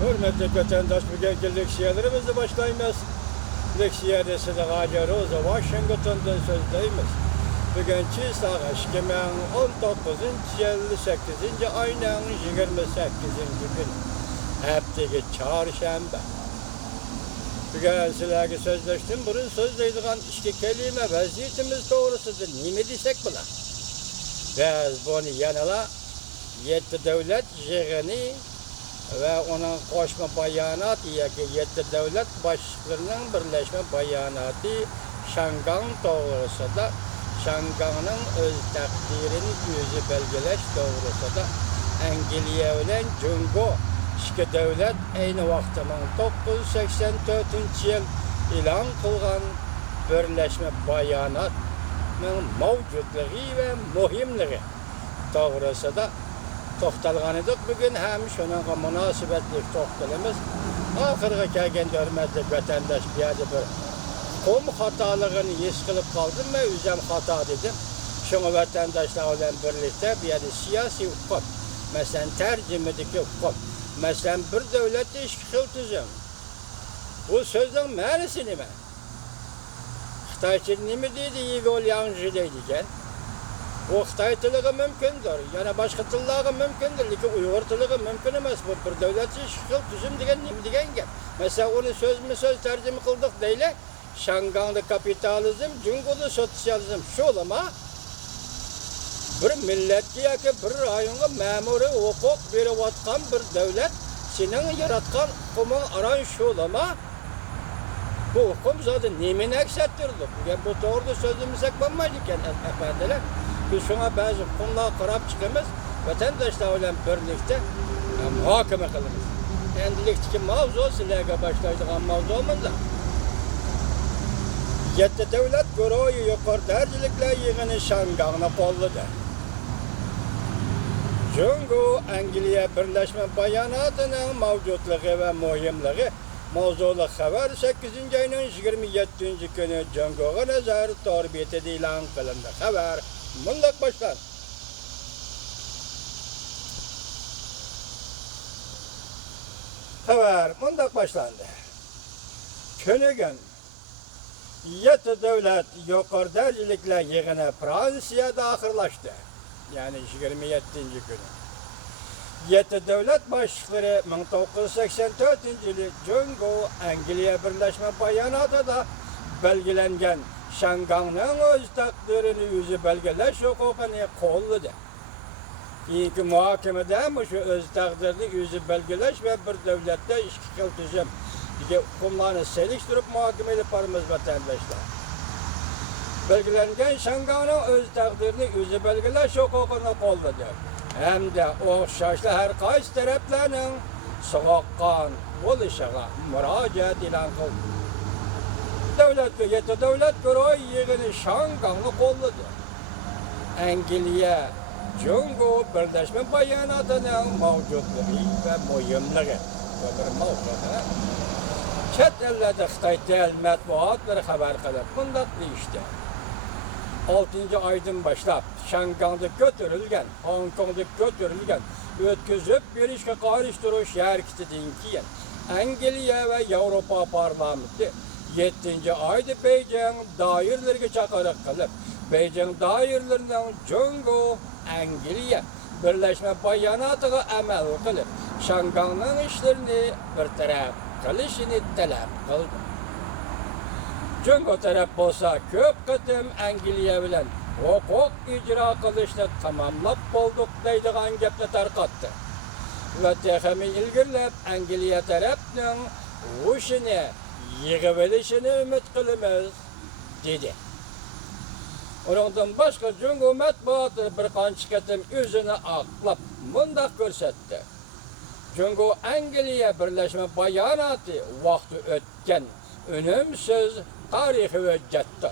Hürmetli vatandaş, bugünkü leksiyalarımızı başlayımız. Leksiyada size Rosa Washington'dan sözdeyimiz. Bugünkü saat 2019 yıl 8. ayının 28. gün. Haftaki çarşamba. Bugün sizlerle sözleştim. Burun sözleydiğin iki kelime vaziyetimiz doğrusudur. Ne desek buna? Biz bunu yanıla yetti devlet yığını ve onun koşma bayanatı yaki yetti devlet başlıklarının birleşme bayanatı Şangan doğrusunda Şangan'ın öz takdirini yüzü belgeleş doğrusunda Angliya ile Cungo iki devlet aynı vaxtının 984 yıl ilan kılgan birleşme bayanatının mevcutluğu ve muhimliği doğrusunda toxtalğan edik. Bugün hem şununla münasibetli toxtalımız. Ahırga kelgen hürmetli vatandaş bir kom hatalığını his kılıp kaldım ve üzem hata dedim. Şunu vatandaşlarla birlikte bir siyasi hukum, mesela tercümedeki hukum, mesela bir devlette işgal tüzüm. Bu sözün manası ne? Xitayçı ne mi dedi, iyi ol yanıcı deydiken? O Xitay tılığı mümkündür. Yani başka tıllığı mümkündür. Lakin Uygur tılığı mümkün emez. Bu bir devletçi işgal tüzüm degen ne degen gel. Mesela onu söz tercüme kıldık değil. Şanganlı kapitalizm, Cungo'da sosyalizm. Şu olama bir milletki yaki bir rayonga memuri hukuk verip atkan bir devlet senin yaratkan hukumun aran şu olama bu hukum zaten nemin eksettirdi. Bu doğru sözümüzek banmaydıkken efendiler. Biz şuna bazı konular karab çıkımız, vatandaşlarla birlikte muhakeme kılımız. Endilikteki mavzu silahga başlaydığı mavzu olmadı. Yetti devlet güroyu yukarı dercilikle yığını Şangan'ı kolladı. Cungo Angliya Birleşme Bayanatının mevcutluğu ve muhimliği mavzulu haber 8. ayının 27. günü Cungo'ya nazar torbiyeti ilan kılındı. Haber mundak başlar. Haber mundak başlandı. Könügen yetti devlet yukarı dercilikle yığını Fransa'da ahırlaştı. Yani 27. günü. Yetti devlet başlıkları 1984 yılı Cungo Angliya Birleşme Bayanatı da belgelengen Şangan'ın öz takdirini yüzü belgeleş hukukunu kolladı. İlk muhakemede şu öz takdirini yüzü belgeleş ve bir devlette işgal tüzüm hukumlarını seliştirip muhakeme yaparımız vatandaşlar. Belgelengen Şangan'ın öz takdirini yüzü belgeleş hukukunu kolladı. Hem de okşaşlı her kaysi taraflarının soğukkan oluşağa müracaat ilan kıldı. Yetti devlet güroyu yığını Şangan'ı kolladı. Angliya Cungo Birleşme Bayanatının mevcutluğu ve muhimliği. Çet ellerde Xitay matbuatları haber kılıp bundatlı işte. 6. aydan başlap Şangan'da götürülgen, Hong Kong'da götürülgen, ötküzüp bir işe karıştırış hareketinden keyin Angliya ve Avrupa Parlamenti 7. ayda Beijing dairlerine çağırıp kılıp, Beijing dairlerinden Cungo, Angliya Birleşme Bayanatı'na amel kılıp, Şangan'ın işlerini bir taraf kılışını talep kıldı. Cungo taraf olsa köp kıtım Angliya bilen hukuk icra kılışını tamamlap bulduk deydiğen gepni tarqattı. Ve tehemi ilgirlep Angliya tarafının bu işini yığıvelişini ümit kılımız dedi. Ondan başka Cungo matbuatı bir kançı kıtım yüzünü aklap bundak görsetti. Cungo Angliya Birleşme Bayanatı vakti ötken önümsüz tarihi hüccettir.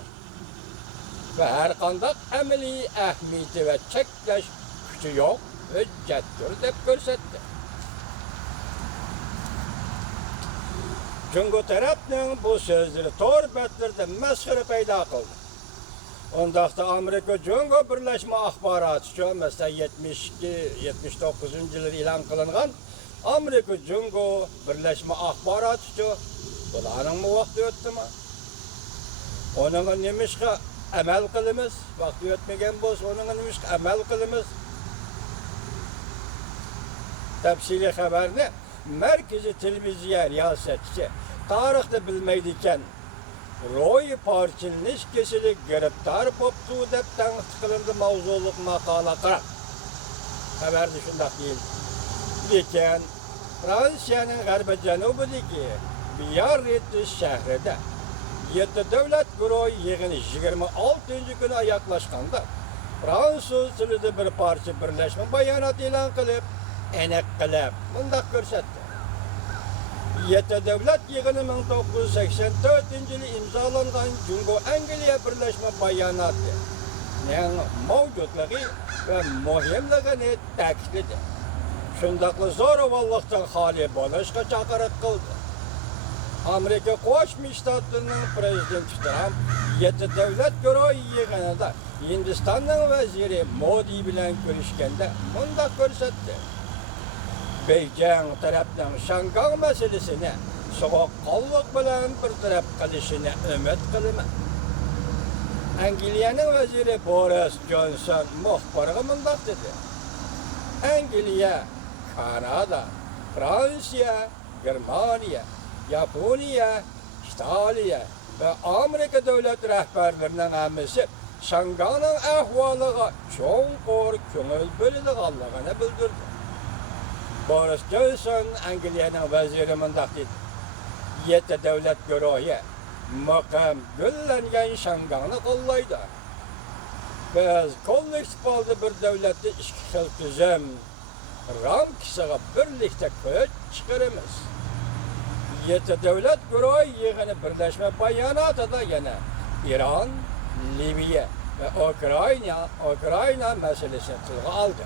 Ve her kandak emeli ehmiyeti ve çekleş gücü yok hüccettir dep görsetti. Cungo tarafının bu sözleri torbetlerde mesxere peyda kıldı. Ondaqda Amerika Cungo Birleşme Ahbaratı şu mesela 72-79 yılı ilan kılıngan Amerika, Jungo, Birleşme Ahbaratçı, bularning vaqti o'tdimi? Onunla nemişqa amal qilamiz, vaqti o'tmagan bo'lsa, onunla nemişqa amal qilamiz. Tafsili xabarni Merkezi Televiziya riyosatchisi tarixni bilmaydi ekan. Ro'y parchilanish kesili giriftar bo'pti deb tanqid qilindi mavzuliq maqola qarab. Xabarda shunday deyildi. Lekin Fransiyaning g'arbi janubidagi Biarritz shahrida 7 davlat guruhi yig'ini 26-kuni oyoqlashganda fransuz tilida bir parcha birlashma bayonot e'lon qilib, aniq qilib bunday ko'rsatdi. 7 davlat yig'ini 1984-yili imzolangan Jungo-Angliya birlashma bayonoti mavjudligi va muhimligini ta'kidladi. Shundaqla zo'ravonlikdan xoli bo'lishga chaqiriq qildi. Amerika Qo'shma Shtatlarining prezidenti Tramp 7 davlat guruhi yig'inida Hindistonning vaziri Modi bilan ko'rishganda bunday ko'rsatdi. Beijing tarafdan Shangang masalasini sovuqqonlik bilan bir taraf qilishini umid qilaman. Angliyaning vaziri Boris Johnson muxbirga bunday dedi. Angliya, Kanada, Fransiya, Germaniya, Yaponiya, İtaliya ve Amerika davlat rahbarlarining hammasi Shangangning ahvoliga cho'nqur ko'ngil bo'ladiganligini bildirdi. Boris Johnson Angliyaning vaziri bunday dedi. 7 davlat guruhi muqim gullangan Shangangni qo'llaydi. Biz kollektiv holda bir davlatda ikki xil tuzum ramkasiga birlikda kuch chiqaramiz. 7 davlat guruhi yig'ini birlashma bayonotida yana İran, Liviya ve Ukrayna meselesini tilga oldi.